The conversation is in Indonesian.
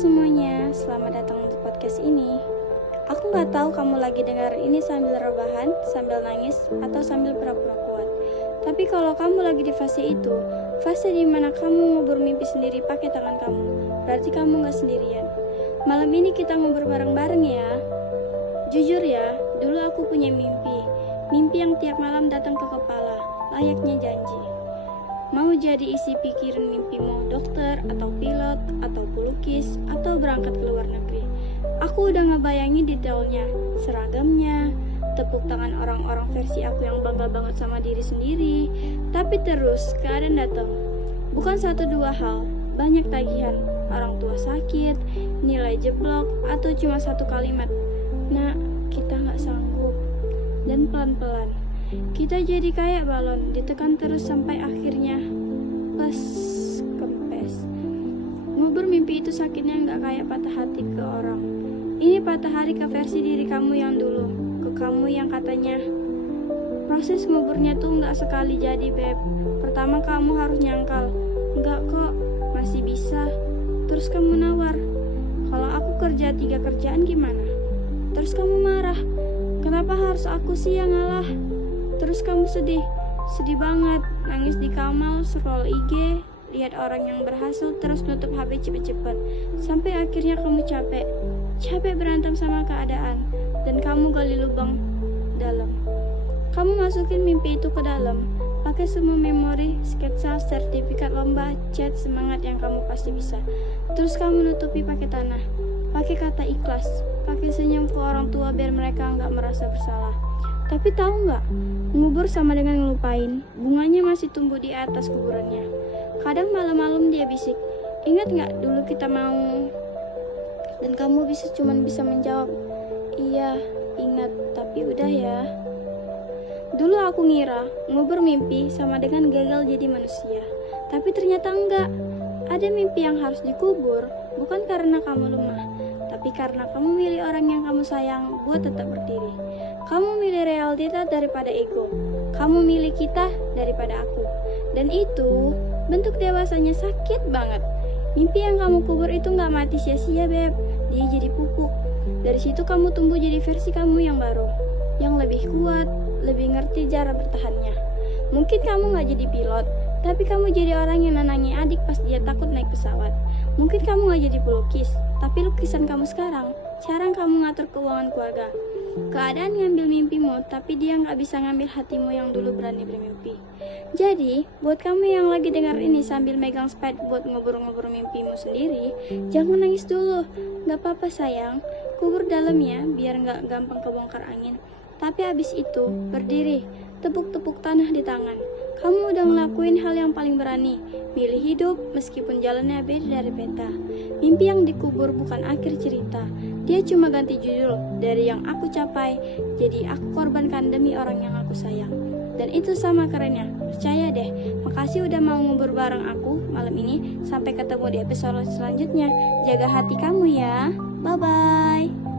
semuanya, selamat datang di podcast ini. Aku gak tahu kamu lagi dengar ini sambil rebahan, sambil nangis, atau sambil pura-pura kuat. Tapi kalau kamu lagi di fase itu, fase dimana kamu ngubur mimpi sendiri pakai tangan kamu, berarti kamu gak sendirian. Malam ini kita ngubur bareng-bareng ya. Jujur ya, dulu aku punya mimpi yang tiap malam datang ke kepala, layaknya janji. Mau jadi isi pikiran mimpimu dokter, atau pilot, atau pelukis, atau berangkat ke luar negeri. Aku udah ngebayangin detailnya, seragamnya, tepuk tangan orang-orang versi aku yang bangga banget sama diri sendiri. Tapi terus keadaan datang. Bukan 1-2 hal, banyak tagihan, orang tua sakit, nilai jeblok, atau cuma satu kalimat. Nah, kita gak sanggup. Dan pelan-pelan kita jadi kayak balon, ditekan terus sampai akhirnya kempes. Ngubur mimpi itu sakitnya gak kayak patah hati ke orang. Ini patah hati ke versi diri kamu yang dulu, ke kamu yang katanya proses nguburnya tuh gak sekali jadi, Beb. Pertama kamu harus nyangkal, enggak kok, masih bisa. Terus kamu nawar, kalau aku kerja 3 kerjaan gimana? Terus kamu marah, kenapa harus aku sih yang ngalah? Terus kamu sedih banget, nangis di kamar, scroll IG, lihat orang yang berhasil, terus nutup HP cepet-cepet. Sampai akhirnya kamu capek berantem sama keadaan, dan kamu gali lubang dalam. Kamu masukin mimpi itu ke dalam, pakai semua memori, sketsa, sertifikat lomba, chat, semangat yang kamu pasti bisa. Terus kamu nutupi pakai tanah, pakai kata ikhlas, pakai senyum ke orang tua biar mereka nggak merasa bersalah. Tapi tahu nggak, ngubur sama dengan ngelupain. Bunganya masih tumbuh di atas kuburannya. Kadang malam-malam dia bisik, ingat nggak dulu kita mau? Dan kamu cuman bisa menjawab, iya, ingat, tapi udah ya. Dulu aku ngira ngubur mimpi sama dengan gagal jadi manusia. Tapi ternyata enggak. Ada mimpi yang harus dikubur, bukan karena kamu lemah, tapi karena kamu milih orang yang kamu sayang buat tetap berdiri. Kamu milih realita daripada ego. Kamu milih kita daripada aku. Dan itu bentuk dewasanya sakit banget. Mimpi yang kamu kubur itu gak mati sia-sia, Beb. Dia jadi pupuk. Dari situ kamu tumbuh jadi versi kamu yang baru, yang lebih kuat, lebih ngerti cara bertahannya. Mungkin kamu gak jadi pilot, tapi kamu jadi orang yang nenangi adik pas dia takut naik pesawat. Mungkin kamu gak jadi pelukis, tapi lukisan kamu sekarang, cara kamu ngatur keuangan keluarga. Keadaan ngambil mimpimu, tapi dia gak bisa ngambil hatimu yang dulu berani bermimpi. Jadi, buat kamu yang lagi dengar ini sambil megang spade buat ngubur-ngubur mimpimu sendiri, jangan nangis dulu. Gak apa-apa sayang, kubur dalamnya biar gak gampang kebongkar angin. Tapi abis itu, berdiri, tepuk-tepuk tanah di tangan. Kamu udah ngelakuin hal yang paling berani, milih hidup meskipun jalannya beda dari peta. Mimpi yang dikubur bukan akhir cerita, dia cuma ganti judul dari yang aku capai, jadi aku korbankan demi orang yang aku sayang. Dan itu sama kerennya, percaya deh. Makasih udah mau ngubur bareng aku malam ini. Sampai ketemu di episode selanjutnya. Jaga hati kamu ya, bye-bye.